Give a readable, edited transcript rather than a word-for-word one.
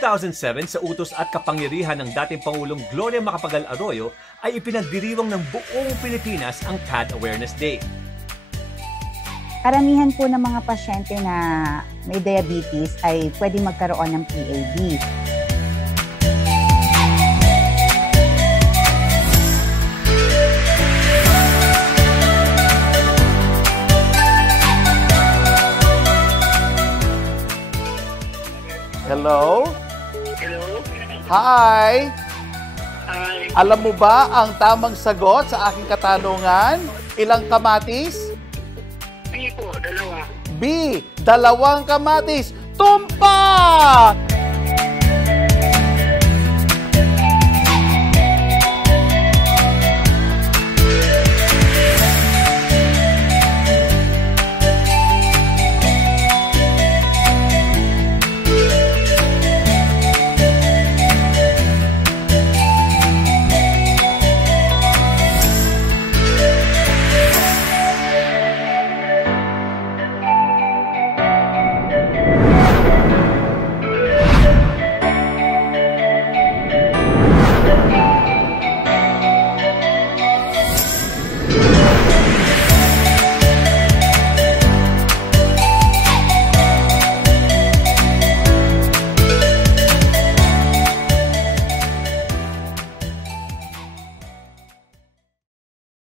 2007 sa utos at kapangyarihan ng dating Pangulong Gloria Macapagal Arroyo ay ipinagdiriwang ng buong Pilipinas ang CAD Awareness Day. Karamihan po ng mga pasyente na may diabetes ay pwede magkaroon ng PAD. Hello? Hello? Hi! Hi. Alam mo ba ang tamang sagot sa aking katanungan? Ilang kamatis? B po, dalawa. B. 2 kamatis. Tumpak!